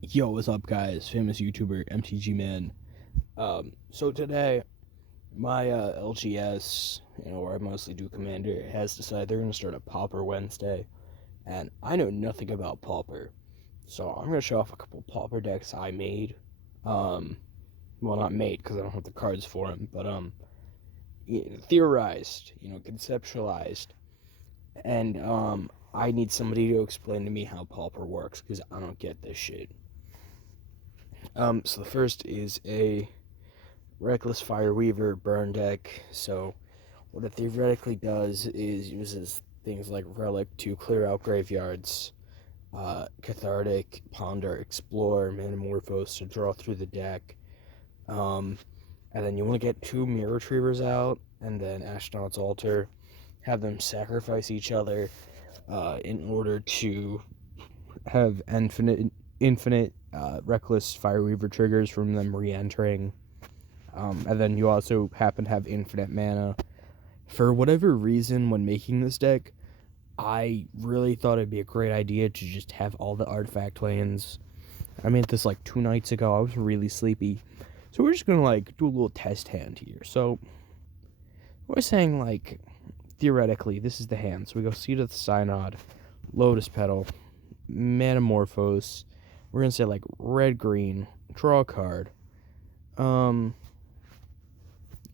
Yo, what's up, guys? Famous YouTuber MTG Man. So today, my LGS, where I mostly do Commander, has decided they're gonna start a Pauper Wednesday, and I know nothing about Pauper, so I'm gonna show off a couple Pauper decks I made. Um, well, not made because I don't have the cards for them, but theorized, conceptualized, and I need somebody to explain to me how Pauper works because I don't get this shit. So the first is a Reckless Fireweaver burn deck. So what it theoretically does is uses things like Relic to clear out graveyards, Cathartic, Ponder, Explore, Manamorphose to draw through the deck. And then you want to get two Mirror Retrievers out, and then Astronaut's Altar, have them sacrifice each other in order to have infinite Reckless Fireweaver triggers from them re-entering. And then you also happen to have infinite mana. For whatever reason, when making this deck, I really thought it'd be a great idea to just have all the artifact lands. I made this like 2 nights ago. I was really sleepy. So we're just gonna do a little test hand here. So we're saying theoretically this is the hand. So we go Seed of the Synod, Lotus Petal, Manamorphose. We're gonna say red green, draw a card.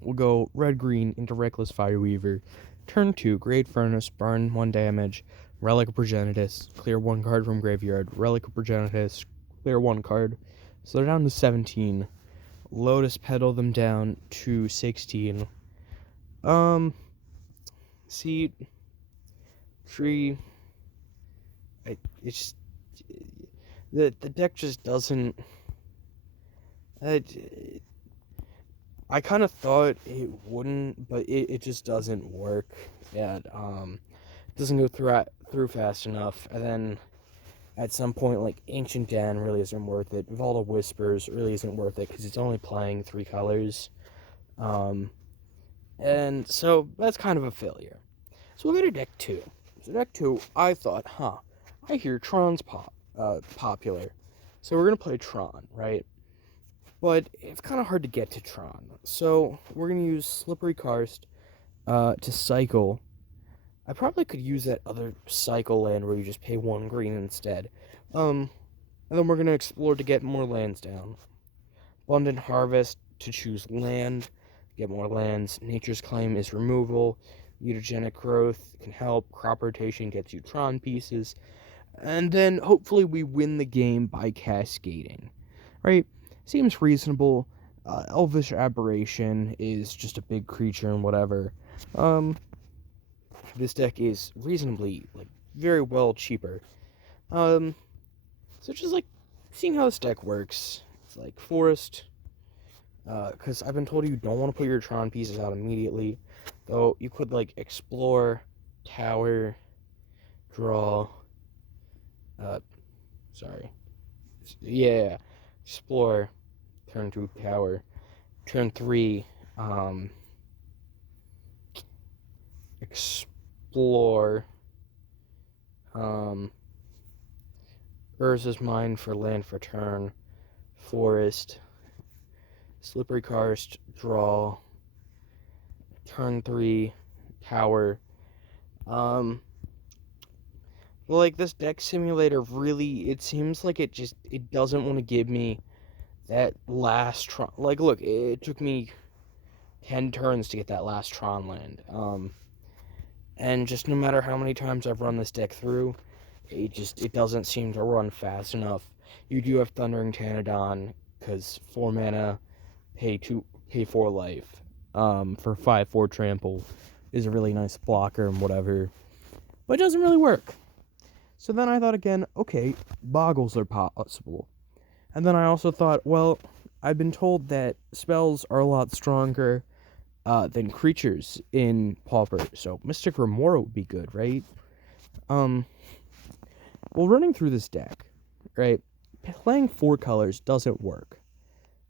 We'll go red green into Reckless Fireweaver. Turn 2, Great Furnace, burn 1 damage. Relic of Progenitus, clear 1 card from graveyard. Relic of Progenitus, clear 1 card. So they're down to 17. Lotus Petal them down to 16. Seed, tree. It's the deck just doesn't. I kind of thought it wouldn't, but it just doesn't work. It doesn't go through fast enough. And then at some point, Ancient Dan really isn't worth it. Vault of Whispers really isn't worth it because it's only playing 3 colors. And so that's kind of a failure. So we'll go to deck 2. So deck 2, I thought, I hear Tron's popular. So we're gonna play Tron, right? But it's kind of hard to get to Tron. So we're going to use Slippery Karst to cycle. I probably could use that other cycle land where you just pay 1 green instead. And then we're going to explore to get more lands down. Abundant Harvest to choose land, get more lands. Nature's Claim is removal. Mutagenic Growth can help. Crop Rotation gets you Tron pieces. And then hopefully we win the game by cascading. Right? Seems reasonable. Elvish Aberration is just a big creature and whatever. This deck is reasonably, very well cheaper. So just, seeing how this deck works. It's Forest. Because I've been told you don't want to put your Tron pieces out immediately. Though you could, Explore, Tower, Draw. Sorry. Yeah. Explore. Turn 2, Tower. Turn 3, Explore. Urza's Mine for land for turn. Forest. Slippery Karst, draw. Turn 3, Tower. This deck simulator really, it seems like it doesn't want to give me that last Tron. Look, it took me 10 turns to get that last Tron land. And just no matter how many times I've run this deck through, it doesn't seem to run fast enough. You do have Thundering Tanadon, because 4 mana, pay 4 life. For 5/4 trample is a really nice blocker and whatever. But it doesn't really work. So then I thought again, okay, Boggles are possible. And then I also thought, well, I've been told that spells are a lot stronger than creatures in Pauper, so Mystic Remora would be good, right? Well, running through this deck, right, playing 4 colors doesn't work.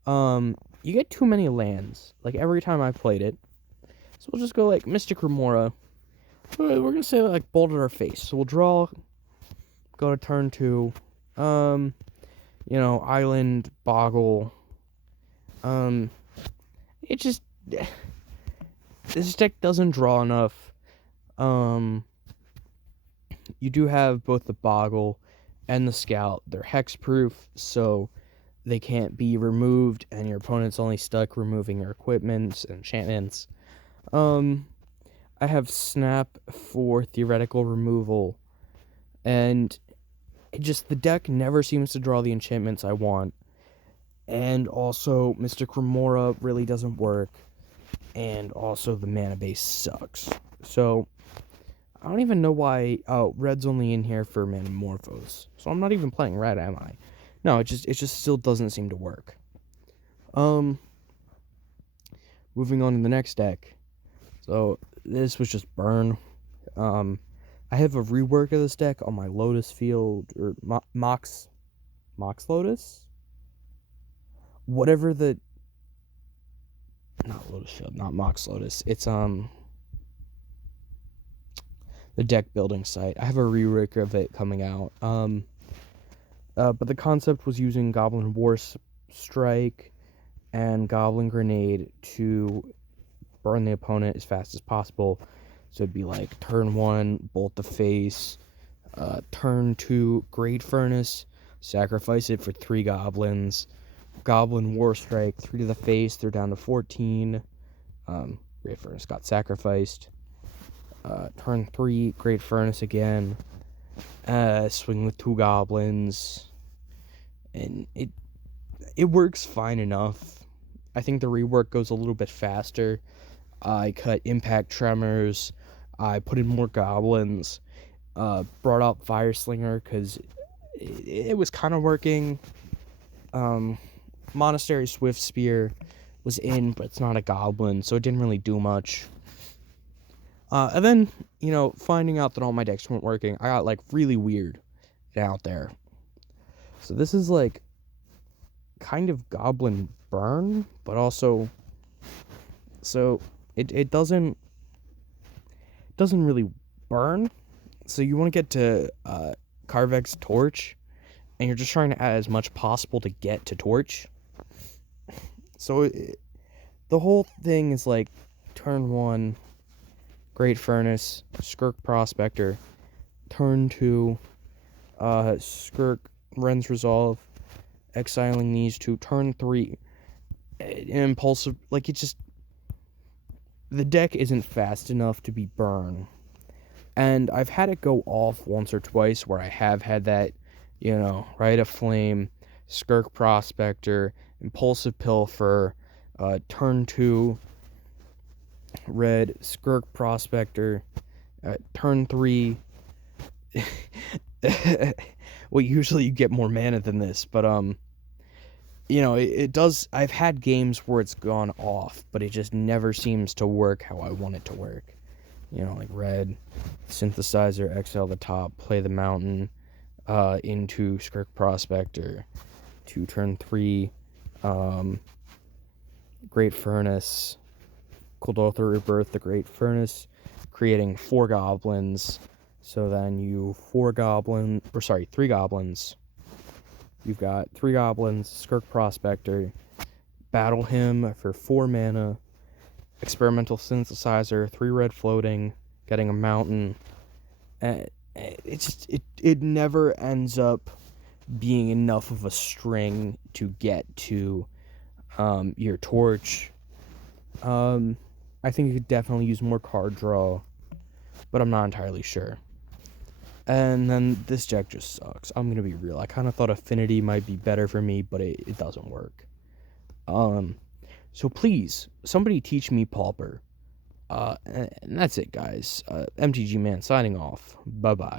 You get too many lands, every time I've played it. So we'll just go Mystic Remora. We're gonna say Bolt at our face. So we'll draw, go to turn 2. Island, Boggle. Um, it just this deck doesn't draw enough. You do have both the Boggle and the Scout. They're hexproof, so they can't be removed, and your opponent's only stuck removing your equipment and enchantments. I have Snap for theoretical removal, and the deck never seems to draw the enchantments I want. And also, Mystic Remora really doesn't work, and also the mana base sucks. So, I don't even know why. Oh, red's only in here for Manamorphose, so I'm not even playing red, am I? No, it just still doesn't seem to work. Moving on to the next deck. So this was just burn. I have a rework of this deck on my Lotus Field or Mox Lotus, whatever the not Lotus Field, not Mox Lotus. It's the deck building site. I have a rework of it coming out. But the concept was using Goblin War Strike and Goblin Grenade to burn the opponent as fast as possible. So it'd be like turn 1, Bolt the Face, turn 2, Great Furnace, sacrifice it for 3 goblins, Goblin War Strike, 3 to the face, they're down to 14. Great Furnace got sacrificed. Turn 3, Great Furnace again, swing with 2 goblins, and it works fine enough. I think the rework goes a little bit faster. I cut Impact Tremors, I put in more goblins, brought out Fire Slinger because it was kind of working. Monastery Swift Spear was in, but it's not a goblin, so it didn't really do much. And then, finding out that all my decks weren't working, I got, really weird out there. So this is, kind of Goblin Burn, but also, so it doesn't really burn. So you want to get to Carvex Torch, and you're just trying to add as much possible to get to Torch. So the whole thing is turn 1, Great Furnace, Skirk Prospector, turn 2, Skirk Ren's Resolve, exiling these 2, turn 3, Impulsive, the deck isn't fast enough to be burn. And I've had it go off once or twice where I have had that, Rite of Flame, Skirk Prospector, Impulsive Pilfer, turn 2, red, Skirk Prospector, turn 3. Well, usually you get more mana than this, but it does. I've had games where it's gone off, but it just never seems to work how I want it to work. Red, Synthesizer, exile the top, play the mountain, into Skirk Prospector, to turn 3, Great Furnace, Kuldotha Rebirth the Great Furnace, creating 4 goblins. So then you 3 goblins. You've got 3 goblins, Skirk Prospector, battle him for 4 mana, Experimental Synthesizer, 3 red floating, getting a mountain. It never ends up being enough of a string to get to your Torch. I think you could definitely use more card draw, but I'm not entirely sure. And then this deck just sucks. I'm gonna be real. I kind of thought Affinity might be better for me, but it doesn't work. So please, somebody teach me Pauper. And that's it, guys. MTG Man signing off. Bye-bye.